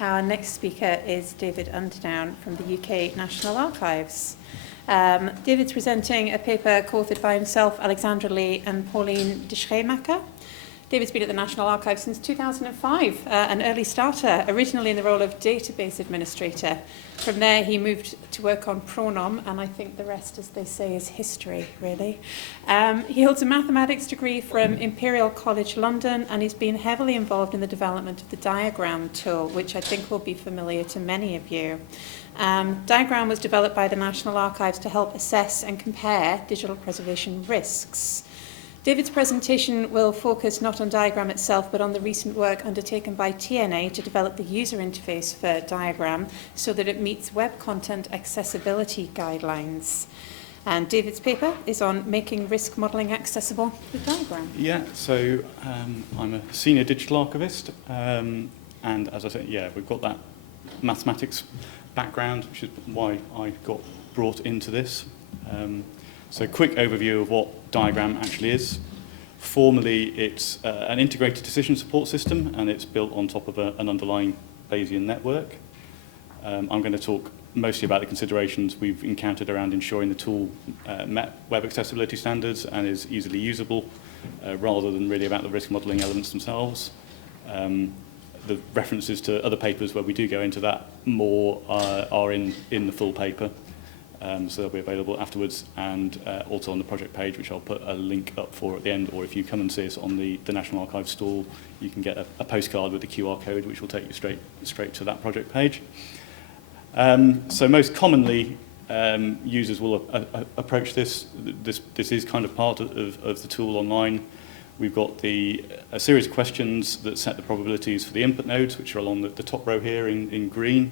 Our next speaker is David Underdown from the UK National Archives. David's presenting a paper co-authored by himself, Alexandra, Leigh and Pauline Descheemaeker. David's been at the National Archives since 2005, an early starter, originally in the role of database administrator. From there, he moved to work on pronom, and I think the rest, as they say, is history, really. He holds a mathematics degree from Imperial College London, and he's been heavily involved in the development of the DiAGRAM tool, which I think will be familiar to many of you. DiAGRAM was developed by the National Archives to help assess and compare digital preservation risks. David's presentation will focus not on DiAGRAM itself, but on the recent work undertaken by TNA to develop the user interface for DiAGRAM so that it meets web content accessibility guidelines. And David's paper is on making risk modelling accessible with DiAGRAM. Yeah, so I'm a senior digital archivist, and as I said, yeah, we've got that mathematics background, which is why I got brought into this. So quick overview of what DiAGRAM actually is. Formally, it's an integrated decision support system, and it's built on top of an underlying Bayesian network. I'm going to talk mostly about the considerations we've encountered around ensuring the tool met web accessibility standards and is easily usable, rather than really about the risk modelling elements themselves. The references to other papers where we do go into that more are in the full paper. So they'll be available afterwards, and also on the project page, which I'll put a link up for at the end, or if you come and see us on the National Archives stall, you can get a postcard with the QR code, which will take you straight to that project page. So most commonly, users will approach this. This is kind of part of the tool online. We've got a series of questions that set the probabilities for the input nodes, which are along the top row here in green.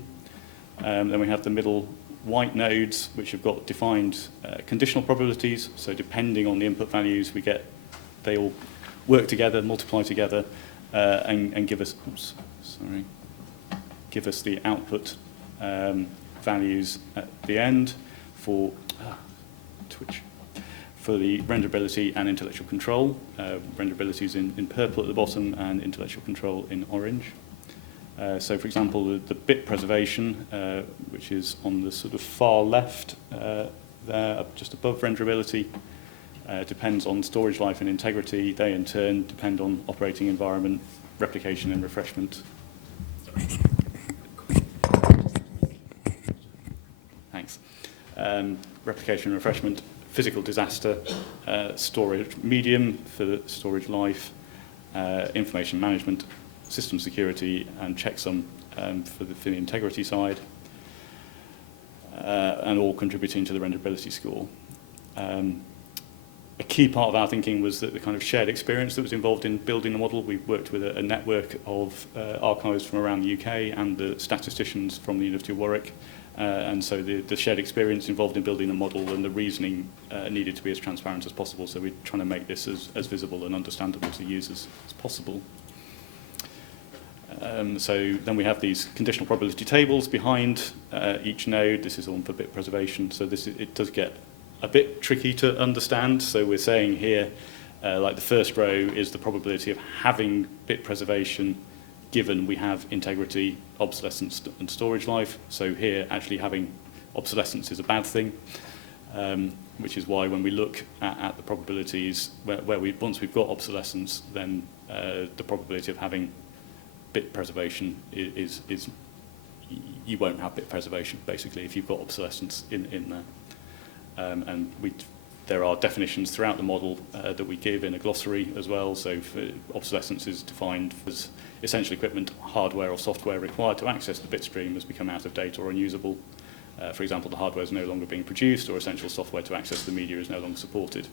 Then we have the middle white nodes, which have got defined conditional probabilities. So depending on the input values we get, they all work together, multiply together, and give us, give us the output values at the end for for the renderability and intellectual control. Renderability is in purple at the bottom and intellectual control in orange. So, for example, the bit preservation, which is on the sort of far left there, just above renderability, depends on storage life and integrity. They, in turn, depend on operating environment, replication and refreshment. Thanks. Replication and refreshment, physical disaster, storage medium for the storage life, information management, system security and checksum for the integrity side, and all contributing to the renderability score. A key part of our thinking was that the kind of shared experience that was involved in building the model. We worked with a network of archives from around the UK and the statisticians from the University of Warwick, and so the shared experience involved in building the model and the reasoning needed to be as transparent as possible, so we're trying to make this as visible and understandable to users as possible. So then we have these conditional probability tables behind each node. This is all for bit preservation, so it does get a bit tricky to understand. So we're saying here, like the first row is the probability of having bit preservation given we have integrity, obsolescence and storage life. So here actually having obsolescence is a bad thing, which is why when we look at the probabilities, once we've got obsolescence, then the probability of having bit preservation is you won't have bit preservation basically if you've got obsolescence in there, and there are definitions throughout the model that we give in a glossary as well. So obsolescence is defined as essential equipment, hardware or software required to access the bit stream has become out of date or unusable. For example, the hardware is no longer being produced, or essential software to access the media is no longer supported.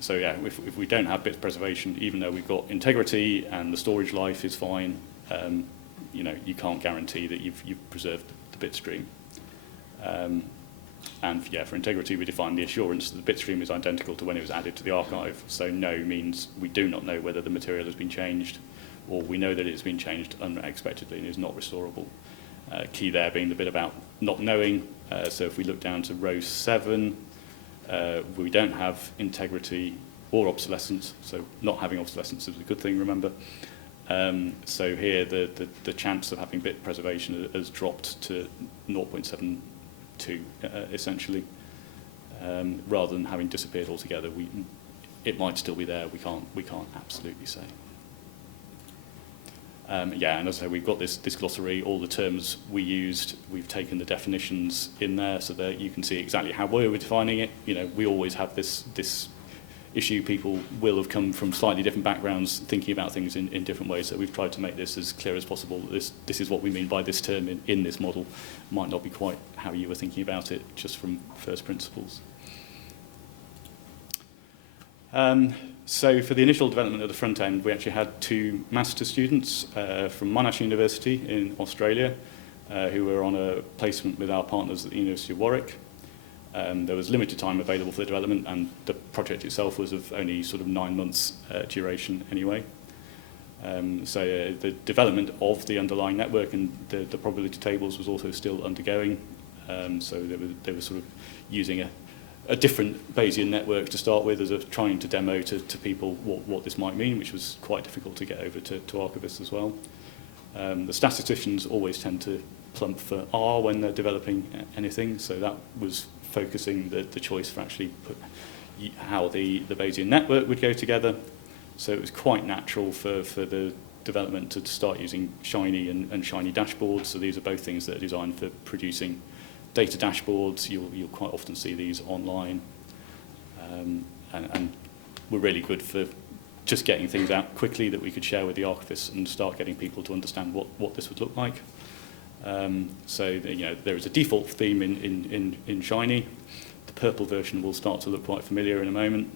So yeah, if we don't have bit preservation, even though we've got integrity and the storage life is fine, you can't guarantee that you've preserved the bit stream. And yeah, for integrity, we define the assurance that the bit stream is identical to when it was added to the archive. So no means we do not know whether the material has been changed, or we know that it's been changed unexpectedly and is not restorable. Key there being the bit about not knowing. So if we look down to row 7, we don't have integrity or obsolescence, so not having obsolescence is a good thing, remember. So here the chance of having bit preservation has dropped to 0.72 essentially, rather than having disappeared altogether. It might still be there. We can't absolutely say. Yeah, and as I say, we've got this glossary. All the terms we used, we've taken the definitions in there so that you can see exactly how we're defining it. You know, we always have this issue. People will have come from slightly different backgrounds, thinking about things in different ways. So we've tried to make this as clear as possible. This is what we mean by this term in this model. Might not be quite how you were thinking about it, just from first principles. So for the initial development of the front end, we actually had 2 master students from Monash University in Australia who were on a placement with our partners at the University of Warwick. There was limited time available for the development, and the project itself was of only sort of 9 months duration anyway. So the development of the underlying network and the probability tables was also still undergoing. So they were sort of using a different Bayesian network to start with, as a trying to demo to people what this might mean, which was quite difficult to get over to archivists as well. The statisticians always tend to plump for R when they're developing anything, so that was focusing the choice for actually how the Bayesian network would go together. So it was quite natural for the development to start using Shiny and Shiny dashboards. So these are both things that are designed for producing data dashboards. You'll quite often see these online, and were really good for just getting things out quickly that we could share with the archivists and start getting people to understand what this would look like. So there is a default theme in Shiny. The purple version will start to look quite familiar in a moment.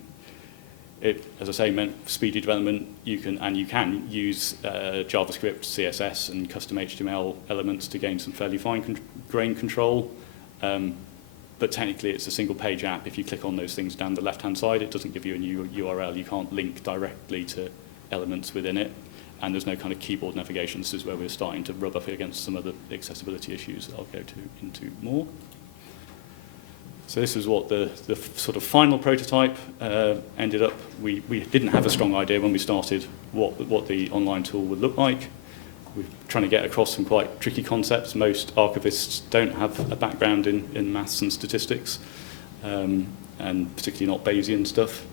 It, as I say, meant speedy development. You can use JavaScript, CSS, and custom HTML elements to gain some fairly fine-grained control. But technically, it's a single-page app. If you click on those things down the left-hand side, it doesn't give you a new URL. You can't link directly to elements within it. And there's no kind of keyboard navigation. This is where we're starting to rub up against some of the accessibility issues that I'll go into more. So this is what the sort of final prototype ended up. We didn't have a strong idea when we started what the online tool would look like. We're trying to get across some quite tricky concepts. Most archivists don't have a background in maths and statistics, and particularly not Bayesian stuff.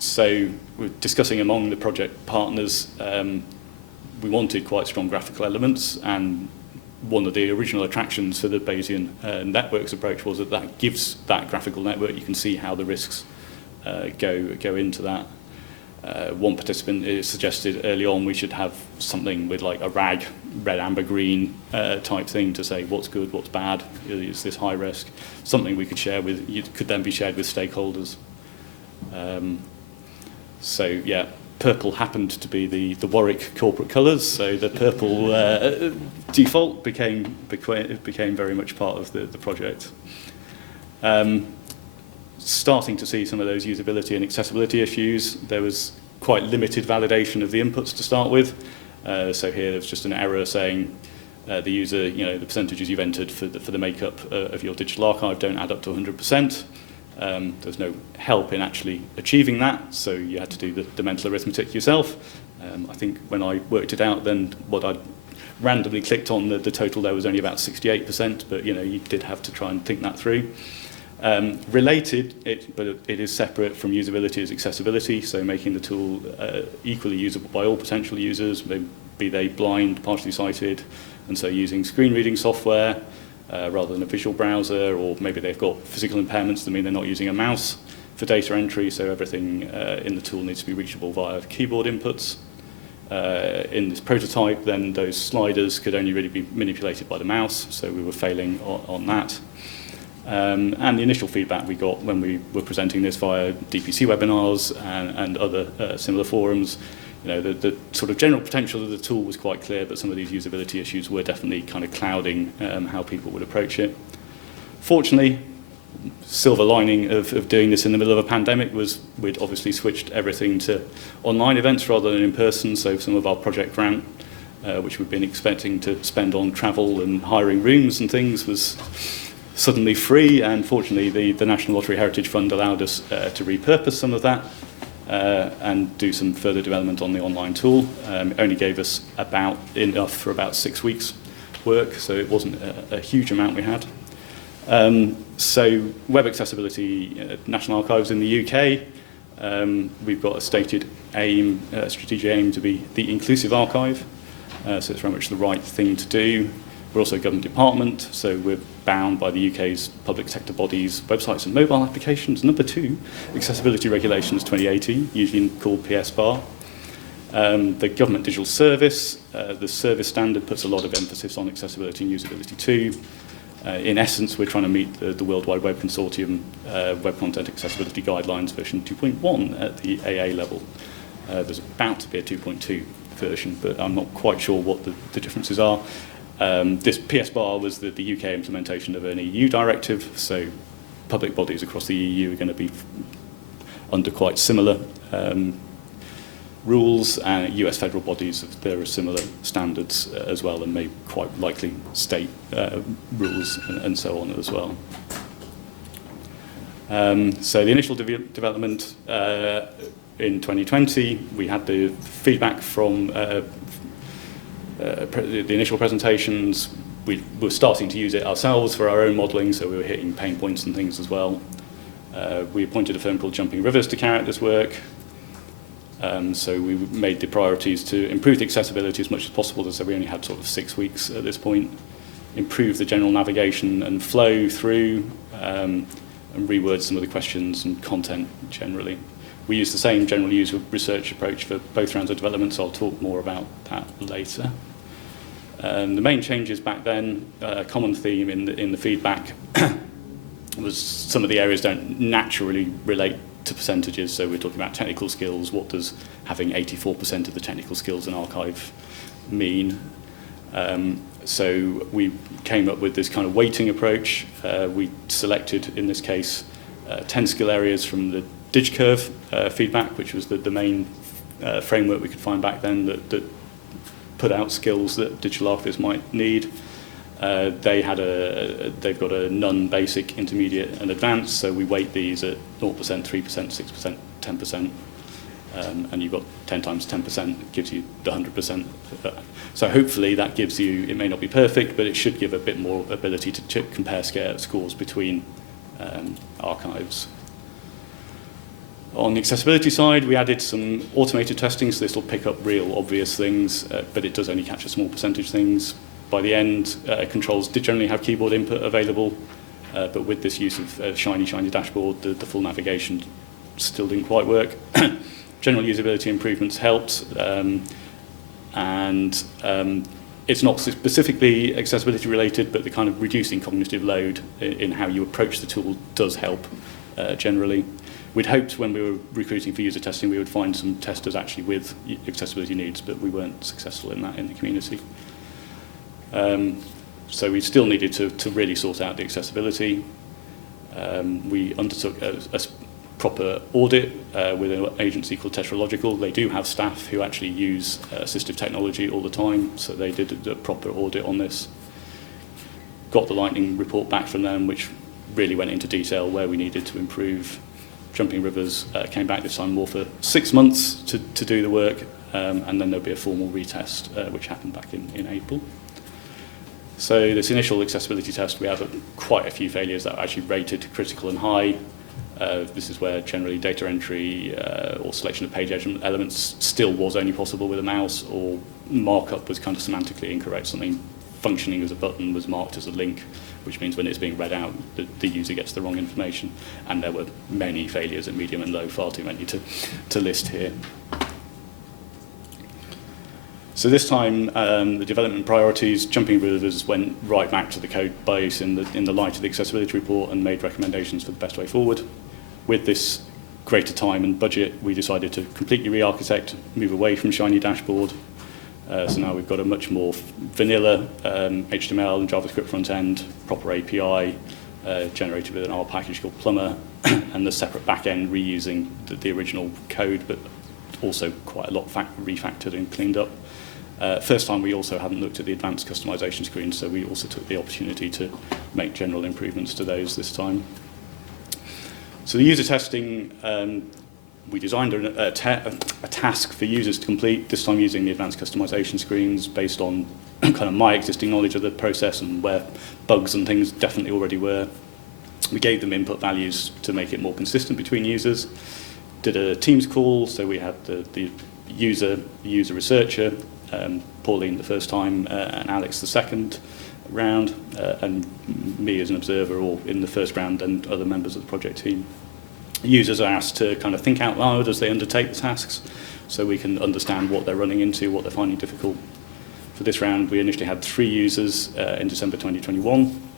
So we're discussing among the project partners. We wanted quite strong graphical elements, and one of the original attractions for the Bayesian networks approach was that gives that graphical network. You can see how the risks go into that. One participant suggested early on we should have something with like a RAG, red, amber, green type thing to say what's good, what's bad, is this high risk. Something we could share with, could then be shared with stakeholders. So yeah, purple happened to be the Warwick corporate colours, so the purple default became very much part of the project. Starting to see some of those usability and accessibility issues. There was quite limited validation of the inputs to start with. So here there's just an error saying the user, the percentages you've entered for the makeup of your digital archive don't add up to 100%. There's no help in actually achieving that, so you had to do the mental arithmetic yourself. I think when I worked it out, then what I'd randomly clicked on, the total there was only about 68%, but you did have to try and think that through. Related, but it is separate from usability, is accessibility, so making the tool equally usable by all potential users, be they blind, partially sighted, and so using screen reading software rather than a visual browser, or maybe they've got physical impairments that mean they're not using a mouse for data entry, so everything in the tool needs to be reachable via keyboard inputs. In this prototype, then those sliders could only really be manipulated by the mouse, so we were failing on that. And the initial feedback we got when we were presenting this via DPC webinars and other similar forums, the sort of general potential of the tool was quite clear, but some of these usability issues were definitely kind of clouding how people would approach it. Fortunately, silver lining of doing this in the middle of a pandemic was we'd obviously switched everything to online events rather than in person, so some of our project grant, which we've been expecting to spend on travel and hiring rooms and things, was suddenly free, and fortunately the National Lottery Heritage Fund allowed us to repurpose some of that and do some further development on the online tool. It only gave us about enough for about 6 weeks work, so it wasn't a huge amount we had. So web accessibility, National Archives in the UK, we've got a stated aim, strategic aim to be the inclusive archive, so it's very much the right thing to do. We're also a government department, so we're bound by the UK's public sector bodies, websites and mobile applications. Number 2, Accessibility Regulations 2018, usually called PSBAR. The Government Digital Service, the service standard puts a lot of emphasis on accessibility and usability too. In essence, we're trying to meet the World Wide Web Consortium Web Content Accessibility Guidelines version 2.1 at the AA level. There's about to be a 2.2 version, but I'm not quite sure what the differences are. This PSBAR was the UK implementation of an EU directive, so public bodies across the EU are going to be under quite similar rules, and US federal bodies, there are similar standards as well, and may quite likely state rules and so on as well. So the initial development in 2020, we had the feedback from the initial presentations. We were starting to use it ourselves for our own modelling, so we were hitting pain points and things as well. We appointed a firm called Jumping Rivers to carry out this work. So we made the priorities to improve the accessibility as much as possible, so we only had sort of 6 weeks at this point. Improve the general navigation and flow through, and reword some of the questions and content generally. We use the same general user research approach for both rounds of development, so I'll talk more about that later. The main changes back then, a common theme in the feedback was some of the areas don't naturally relate to percentages, so we're talking about technical skills. What does having 84% of the technical skills in archive mean? So we came up with this kind of weighting approach. We selected, in this case, 10 skill areas from the DigiCurve feedback, which was the main framework we could find back then that put out skills that digital archivists might need. They've got a none, basic, intermediate and advanced, so we weight these at 0%, 3%, 6%, 10%, and you've got 10 times 10% gives you the 100%. So hopefully that gives you, it may not be perfect, but it should give a bit more ability to compare scores between archives. On the accessibility side, we added some automated testing, so this will pick up real obvious things, but it does only catch a small percentage things. By the end, controls did generally have keyboard input available, but with this use of shiny dashboard, the full navigation still didn't quite work. General usability improvements helped, and it's not specifically accessibility related, but the kind of reducing cognitive load in how you approach the tool does help generally. We'd hoped when we were recruiting for user testing we would find some testers actually with accessibility needs, but we weren't successful in that in the community. So we still needed to really sort out the accessibility. We undertook a proper audit with an agency called Tetralogical. They do have staff who actually use assistive technology all the time, so they did a proper audit on this. Got the Lightning report back from them, which really went into detail where we needed to improve. Jumping Rivers came back this time more for 6 months to do the work, and then there'll be a formal retest, which happened back in April. So this initial accessibility test, we had quite a few failures that were actually rated critical and high. This is where generally data entry or selection of page elements still was only possible with a mouse, or markup was kind of semantically incorrect. Something functioning as a button was marked as a link, which means when it's being read out, the user gets the wrong information. And there were many failures at medium and low, far too many to list here. So this time, the development priorities, Jumping Rivers went right back to the code base in the light of the accessibility report and made recommendations for the best way forward. With this greater time and budget, we decided to completely re-architect, move away from shiny dashboard. So now we've got a much more vanilla HTML and JavaScript front end, proper API, generated with an R package called Plumber, and the separate back end reusing the original code, but also quite a lot refactored and cleaned up. First time we also hadn't looked at the advanced customization screen, so we also took the opportunity to make general improvements to those this time. So the user testing we designed a task for users to complete, this time using the advanced customization screens based on kind of my existing knowledge of the process and where bugs and things definitely already were. We gave them input values to make it more consistent between users. Did a Teams call, so we had the user researcher, Pauline the first time, and Alex the second round, and me as an observer all in the first round, and other members of the project team. Users are asked to kind of think out loud as they undertake the tasks, so we can understand what they're running into, what they're finding difficult. For this round, we initially had 3 users in December 2021.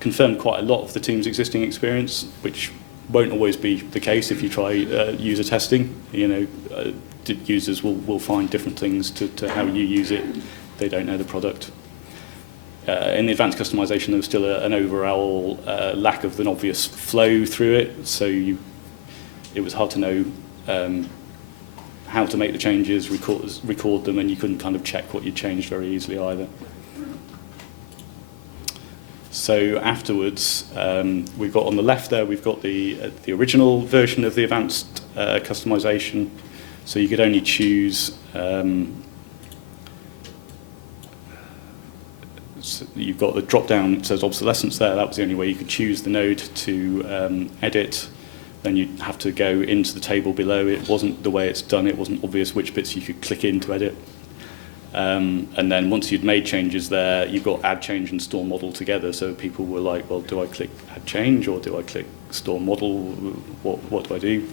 Confirmed quite a lot of the team's existing experience, which won't always be the case if you try user testing. You know, users will find different things to how you use it. They don't know the product. In the advanced customization, there was still an overall lack of an obvious flow through it, so it was hard to know how to make the changes, record them, and you couldn't kind of check what you changed very easily either. So afterwards, we've got on the left there, we've got the original version of the advanced customization. So you could only choose, so you've got the drop down, it says obsolescence there, that was the only way you could choose the node to edit. Then you'd have to go into the table below. It wasn't the way it's done, it wasn't obvious which bits you could click in to edit. And then once you'd made changes there, you've got add change and store model together. So people were like, well, do I click add change or do I click store model? What do I do?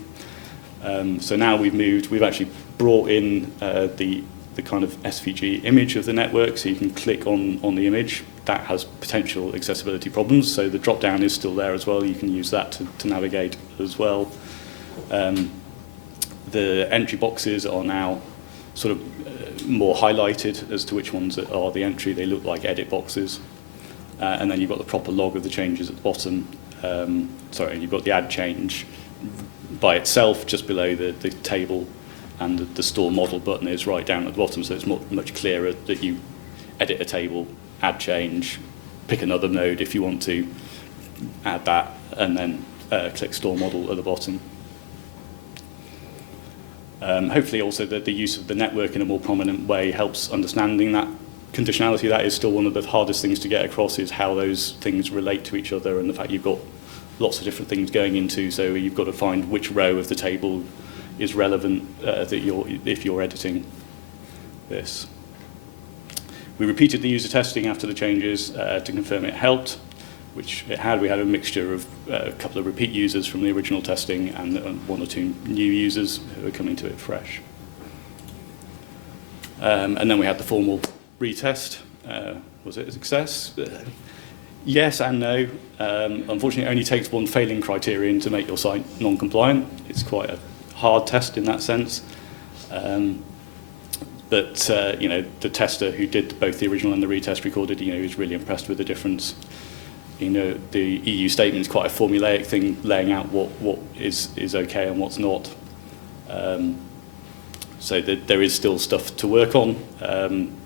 So now we've actually brought in the kind of SVG image of the network, so you can click on the image. That has potential accessibility problems, so the drop down is still there as well. You can use that to navigate as well. The entry boxes are now sort of more highlighted as to which ones are the entry. They look like edit boxes. And then you've got the proper log of the changes at the bottom. You've got the add change by itself just below the table, and the store model button is right down at the bottom, so it's much clearer that you edit a table, add change, pick another node if you want to, add that, and then click store model at the bottom. Hopefully also that the use of the network in a more prominent way helps understanding that conditionality. That is still one of the hardest things to get across, is how those things relate to each other, and the fact you've got lots of different things going into, so you've got to find which row of the table is relevant if you're editing this. We repeated the user testing after the changes to confirm it helped, which it had. We had a mixture of a couple of repeat users from the original testing and 1 or 2 new users who were coming to it fresh. And then we had the formal retest. Was it a success? Yes and no. Unfortunately, it only takes 1 failing criterion to make your site non-compliant. It's quite a hard test in that sense. But the tester who did both the original and the retest recorded, he was really impressed with the difference. The EU statement is quite a formulaic thing, laying out what is okay and what's not. So there is still stuff to work on,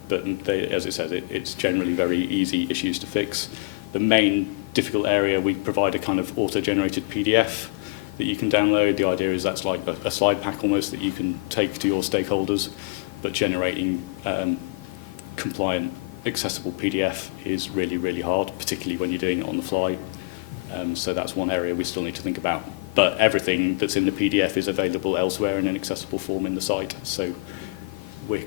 but as it says, it's generally very easy issues to fix. The main difficult area, we provide a kind of auto-generated PDF that you can download. The idea is that's like a slide pack almost that you can take to your stakeholders, but generating compliant, accessible PDF is really, really hard, particularly when you're doing it on the fly. So that's one area we still need to think about. But everything that's in the PDF is available elsewhere in an accessible form in the site. So we're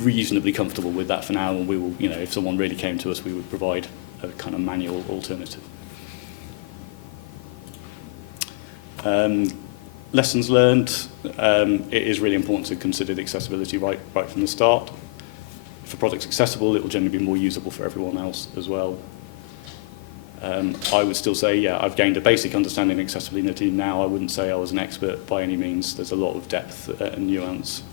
reasonably comfortable with that for now, and we will, if someone really came to us, we would provide a kind of manual alternative. Lessons learned, it is really important to consider the accessibility right from the start. If a product's accessible, it will generally be more usable for everyone else as well. I would still say, I've gained a basic understanding of accessibility now. I wouldn't say I was an expert by any means. There's a lot of depth and nuance.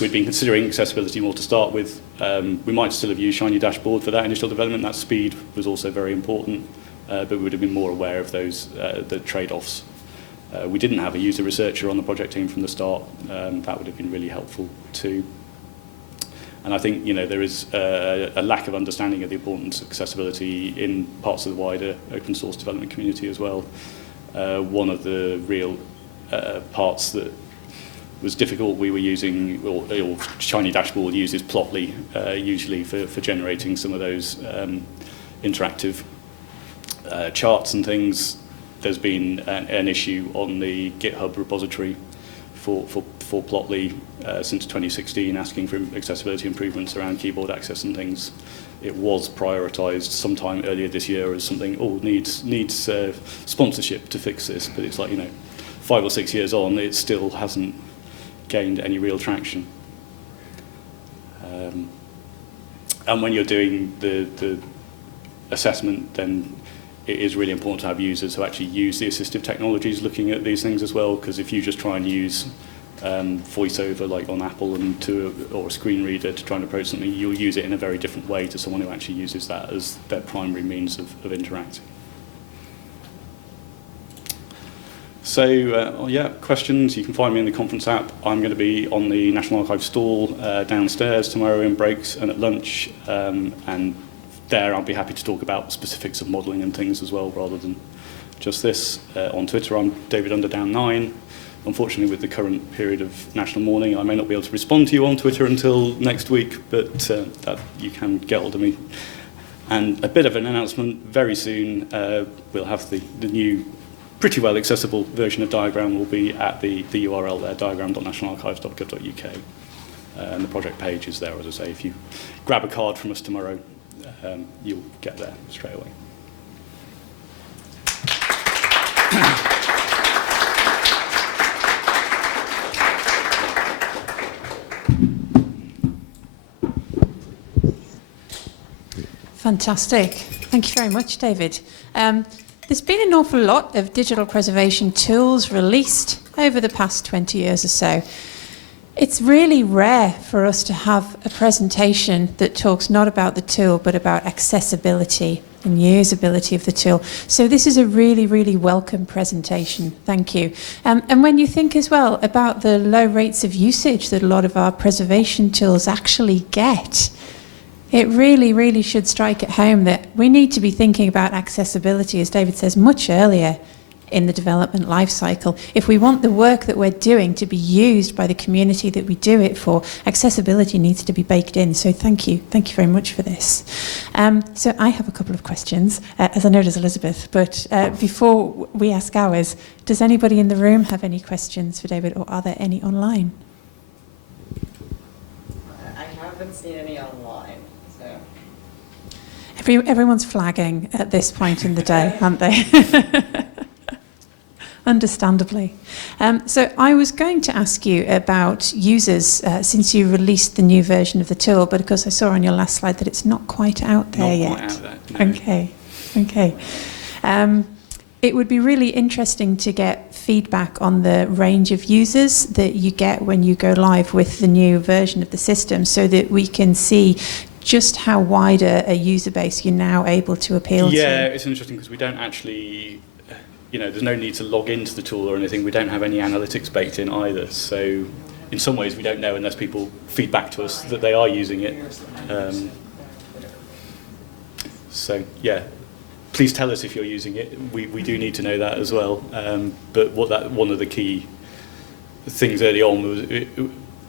We'd been considering accessibility more to start with. We might still have used Shiny Dashboard for that initial development. That speed was also very important, but we would have been more aware of those the trade-offs. We didn't have a user researcher on the project team from the start. That would have been really helpful too. And I think there is a lack of understanding of the importance of accessibility in parts of the wider open source development community as well. One of the real parts that was difficult. We were using, or Shiny Dashboard uses Plotly usually for generating some of those interactive charts and things. There's been an issue on the GitHub repository for Plotly since 2016, asking for accessibility improvements around keyboard access and things. It was prioritised sometime earlier this year as something, needs sponsorship to fix this, but it's like, 5 or 6 years on, it still hasn't gained any real traction. And when you're doing the assessment, then it is really important to have users who actually use the assistive technologies looking at these things as well, because if you just try and use VoiceOver like on Apple or a screen reader to try and approach something, you'll use it in a very different way to someone who actually uses that as their primary means of interacting. So, questions, you can find me in the conference app. I'm going to be on the National Archives stall downstairs tomorrow in breaks and at lunch, and there I'll be happy to talk about specifics of modelling and things as well, rather than just this. On Twitter, I'm David Underdown 9. Unfortunately, with the current period of National Mourning, I may not be able to respond to you on Twitter until next week, but that you can get hold of me. And a bit of an announcement, very soon we'll have the new, pretty well accessible version of DiAGRAM will be at the URL there, diagram.nationalarchives.gov.uk. And the project page is there, as I say. If you grab a card from us tomorrow, you'll get there straight away. Fantastic. Thank you very much, David. There's been an awful lot of digital preservation tools released over the past 20 years or so. It's really rare for us to have a presentation that talks not about the tool, but about accessibility and usability of the tool. So this is a really, really welcome presentation. Thank you. And when you think as well about the low rates of usage that a lot of our preservation tools actually get, it really, really should strike at home that we need to be thinking about accessibility, as David says, much earlier in the development life cycle. If we want the work that we're doing to be used by the community that we do it for, accessibility needs to be baked in. So thank you very much for this. So I have a couple of questions, as I know does Elizabeth, but before we ask ours, does anybody in the room have any questions for David, or are there any online? I haven't seen any online. Everyone's flagging at this point in the day, aren't they? Understandably. So I was going to ask you about users since you released the new version of the tool, but of course I saw on your last slide that it's not quite out there yet. Not quite out there, no. Okay. It would be really interesting to get feedback on the range of users that you get when you go live with the new version of the system, so that we can see just how wide a user base you're now able to appeal to. Yeah, it's interesting because we don't actually, there's no need to log into the tool or anything. We don't have any analytics baked in either. So in some ways we don't know unless people feed back to us that they are using it. So yeah, please tell us if you're using it. We do need to know that as well. But one of the key things early on was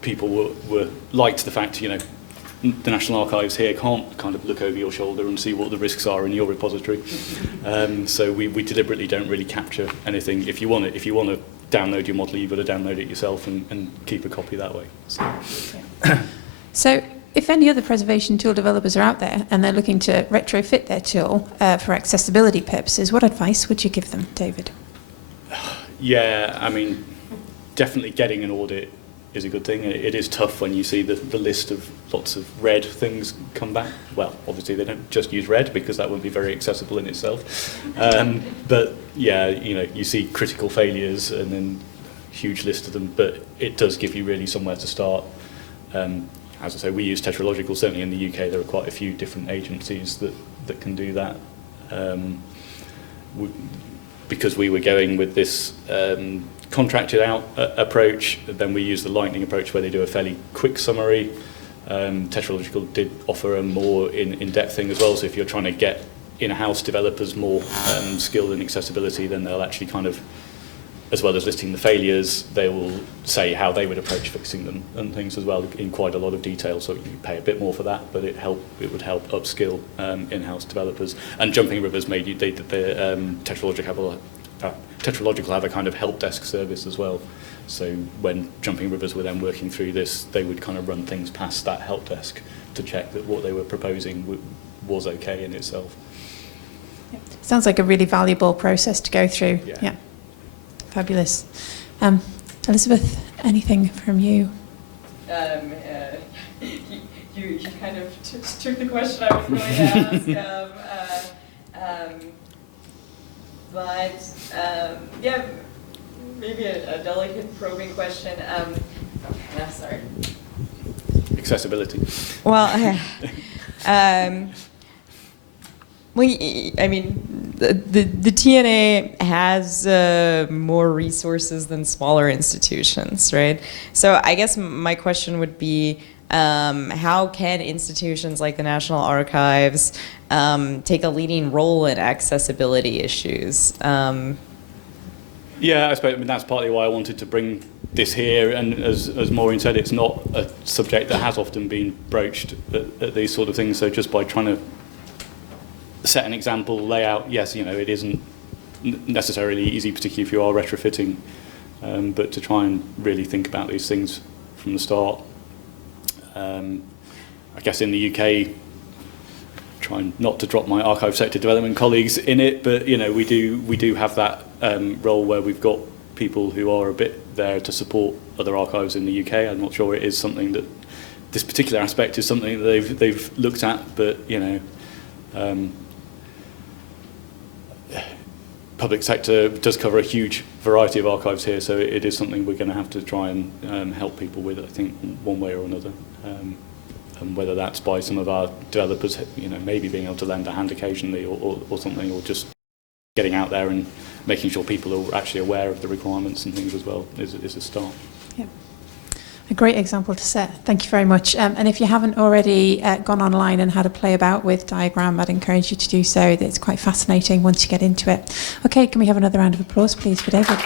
people were liked the fact, the National Archives here can't kind of look over your shoulder and see what the risks are in your repository. So we deliberately don't really capture anything. If you want to download your model, you've got to download it yourself and keep a copy that way. So if any other preservation tool developers are out there and they're looking to retrofit their tool for accessibility purposes, what advice would you give them, David? Yeah, I mean, definitely getting an audit is a good thing. It is tough when you see the list of lots of red things come back. Well, obviously they don't just use red because that wouldn't be very accessible in itself. But yeah, you see critical failures and then a huge list of them, but it does give you really somewhere to start. As I say, we use Tetralogical. Certainly in the UK there are quite a few different agencies that can do that. Because we were going with this contracted out approach, then we use the Lightning approach where they do a fairly quick summary. Tetralogical did offer a more in-depth thing as well, so if you're trying to get in-house developers more skilled in accessibility, then they'll actually kind of as well as listing the failures, they will say how they would approach fixing them and things as well in quite a lot of detail. So you pay a bit more for that, but it would help upskill in-house developers. And Jumping Rivers made you, they did the Tetralogical have a kind of help desk service as well. So when Jumping Rivers were then working through this, they would kind of run things past that help desk to check that what they were proposing was okay in itself. Sounds like a really valuable process to go through. Yeah. Fabulous. Elizabeth, anything from you? You kind of took the question I was going to ask. But yeah, maybe a delicate probing question. Sorry. Accessibility. Well, I mean, the TNA has more resources than smaller institutions, right? So I guess my question would be, how can institutions like the National Archives take a leading role in accessibility issues? Yeah, I suppose that's partly why I wanted to bring this here. And as Maureen said, it's not a subject that has often been broached at these sort of things. So just by trying to set an example, lay out, yes, it isn't necessarily easy, particularly if you are retrofitting, but to try and really think about these things from the start. I guess in the UK, trying not to drop my archive sector development colleagues in it, but we do have that role where we've got people who are a bit there to support other archives in the UK. I'm not sure it is something that this particular aspect is something that they've looked at, but public sector does cover a huge variety of archives here, so it is something we're going to have to try and help people with, I think, one way or another. And whether that's by some of our developers, maybe being able to lend a hand occasionally or something, or just getting out there and making sure people are actually aware of the requirements and things as well is a start. Yeah. A great example to set. Thank you very much. And if you haven't already gone online and had a play about with DiAGRAM, I'd encourage you to do so. It's quite fascinating once you get into it. Okay, can we have another round of applause, please, for David?